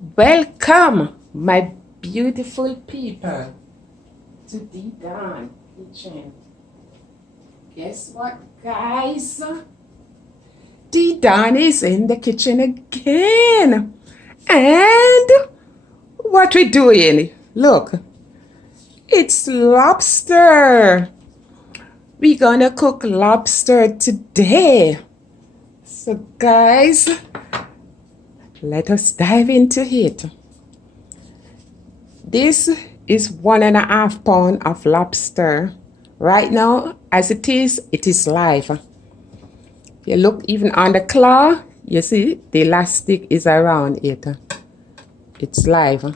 Welcome, my beautiful people, to the Dawn Kitchen. Guess what, guys? The Dawn is in the kitchen again. And what we doing? Look, it's lobster. We're gonna cook lobster today. So, guys, let us dive into it. This is 1.5 pounds of lobster. Right now, as it is live. You look even on the claw, you see the elastic is around it. It's live.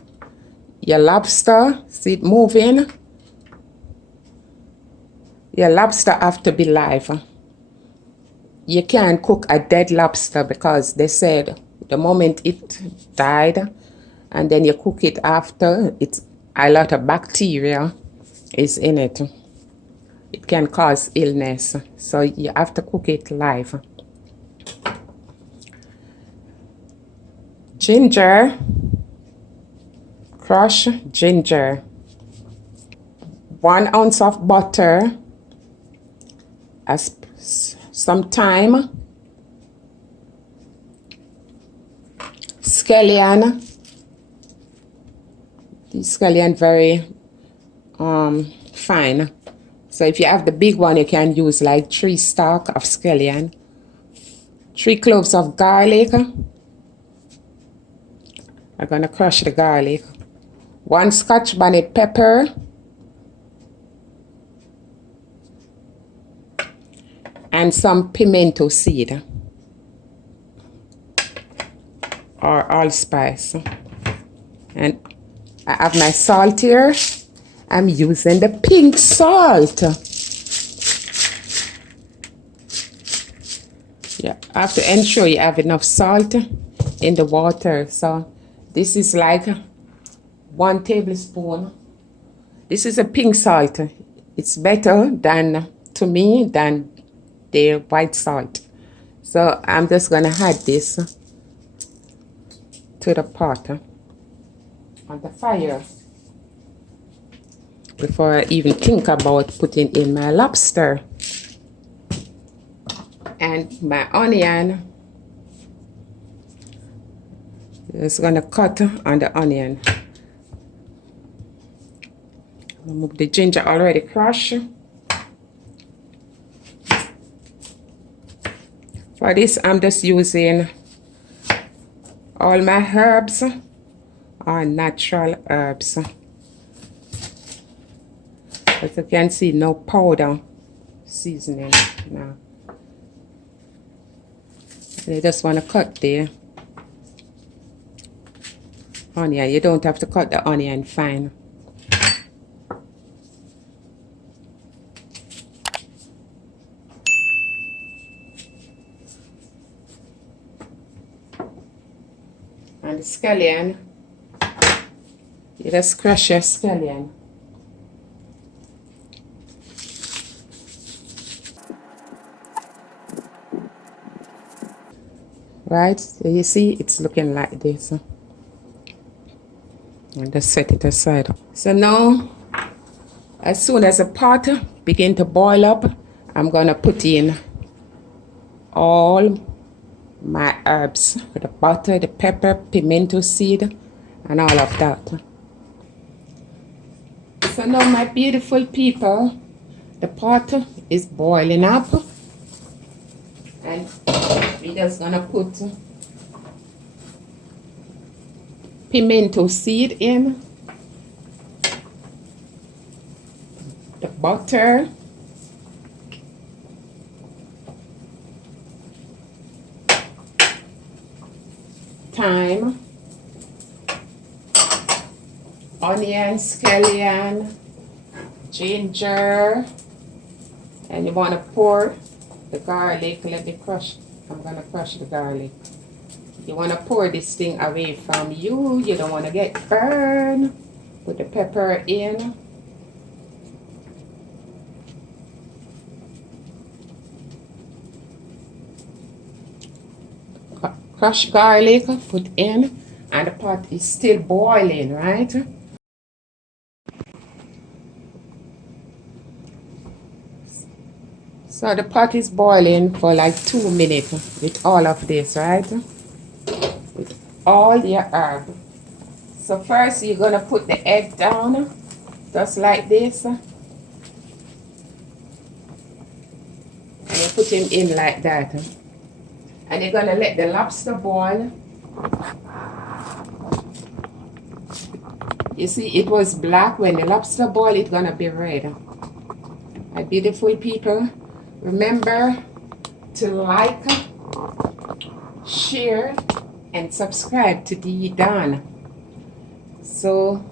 Your lobster, see it moving? Your lobster have to be live. You can't cook a dead lobster because they said the moment it died and then you cook it after, it's a lot of bacteria is in it. It can cause illness, so you have to cook it live. Ginger, crush ginger, 1 ounce of butter, some thyme, scallion. The scallion very fine. So if you have the big one, you can use like 3 stalks of scallion, 3 cloves of garlic. I'm gonna crush the garlic. 1 Scotch bonnet pepper. And some pimento seed. Or allspice. And I have my salt here. I'm using the pink salt. Yeah, I have to ensure you have enough salt in the water. So this is like 1 tablespoon. This is a pink salt. It's better than, to me, than the white salt. So I'm just gonna add this to the pot on the fire before I even think about putting in my lobster. And my onion, just gonna cut on the onion. Move the ginger already crushed. For this, I'm just using all my herbs are natural herbs. As you can see, no powder seasoning now. And you just want to cut the onion. You don't have to cut the onion fine. And the scallion, you just crush your scallion. Right, so you see it's looking like this. And just set it aside. So now, as soon as the pot begin to boil up, I'm gonna put in all my herbs, the butter, the pepper, pimento seed, and all of that. So now, my beautiful people, the pot is boiling up, and we're just gonna put pimento seed in, the butter, thyme, onion, scallion, ginger, and you want to pour the garlic. Let me crush. I'm going to crush the garlic. You want to pour this thing away from you. You don't want to get burned. Put the pepper in. Crushed garlic, put in. and the pot is still boiling, right? So the pot is boiling for like 2 minutes with all of this, right? With all your herb. So first you're gonna put the egg down, just like this. And you put him in like that. And you're gonna let the lobster boil. You see, it was black. When the lobster boil, it's gonna be red. My beautiful people, remember to like, share, and subscribe to the Dawn. So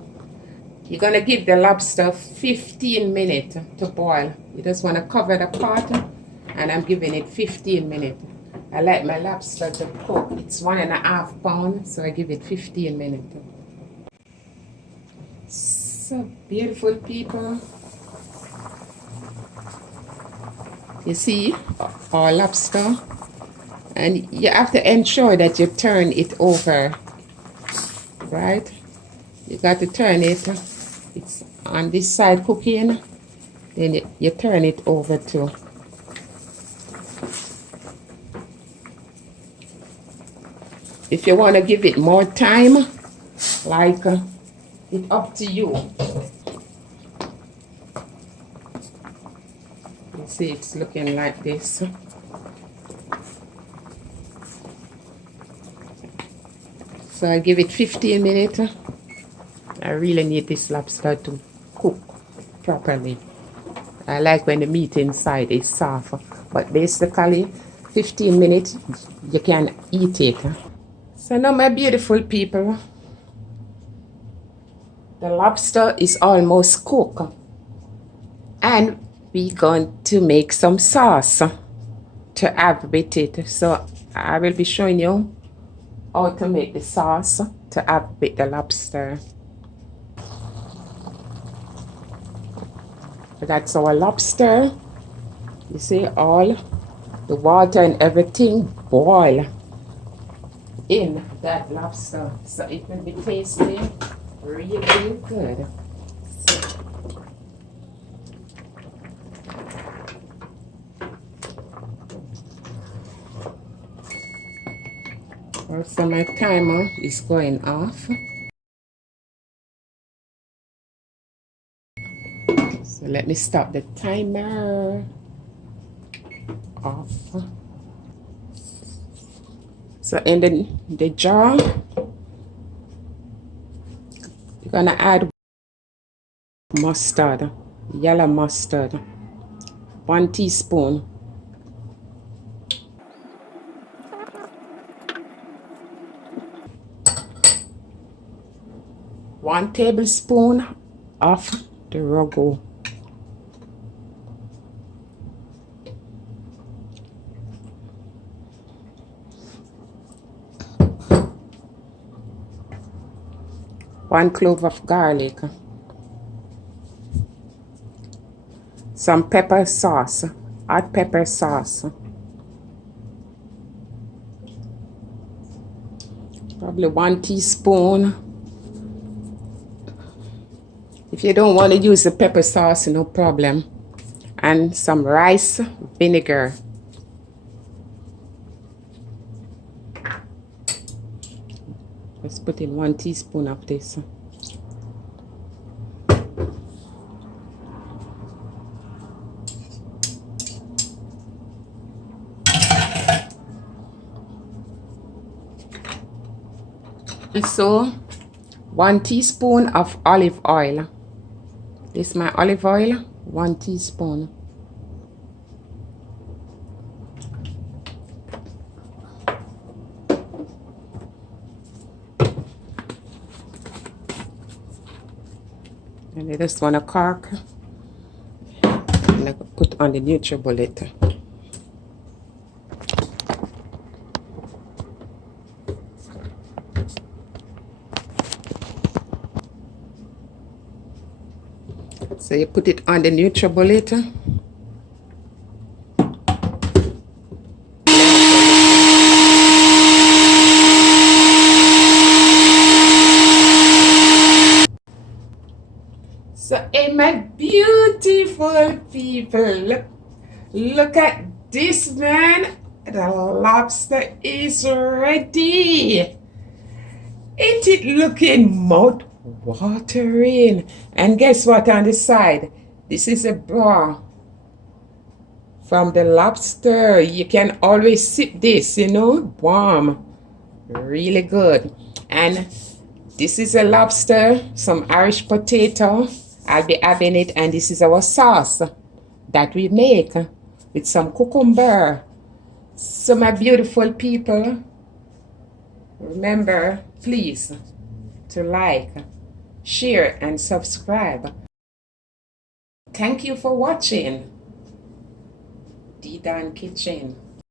you're gonna give the lobster 15 minutes to boil. You just wanna cover the pot, and I'm giving it 15 minutes. I like my lobster to cook. It's 1.5 pounds, so I give it 15 minutes. So beautiful people. You see our lobster, and you have to ensure that you turn it over, right? You got to turn it. It's on this side cooking, then you turn it over too. If you want to give it more time, like it's up to you. You see, it's looking like this. So I give it 15 minutes. I really need this lobster to cook properly. I like when the meat inside is soft, but basically 15 minutes you can eat it. So now my beautiful people, the lobster is almost cooked, and we're going to make some sauce to have with it. So I will be showing you how to make the sauce to have with the lobster. That's our lobster. You see all the water and everything boil in that lobster, so it will be tasting really, really good. Also, my timer is going off. So let me stop the timer off. So in the jar, you're gonna add mustard, yellow mustard, 1 teaspoon. One tablespoon of the ragu. One clove of garlic. Some pepper sauce, hot pepper sauce. Probably 1 teaspoon. If you don't want to use the pepper sauce, no problem. And some rice vinegar. Let's put in 1 teaspoon of this. Also, 1 teaspoon of olive oil. This is my olive oil, 1 teaspoon. And I just want to cork. And I put on the NutriBullet. So you put it on the NutriBullet. So, hey, my beautiful people, look at this, man. The lobster is ready. Ain't it looking mouth watering? And guess what on the side? This is a bra from the lobster. You can always sip this, warm. Really good. And this is a lobster, some Irish potato. I'll be having it, and this is our sauce that we make with some cucumber. So my beautiful people, remember, please, to like, share, and subscribe. Thank you for watching D Dan Kitchen.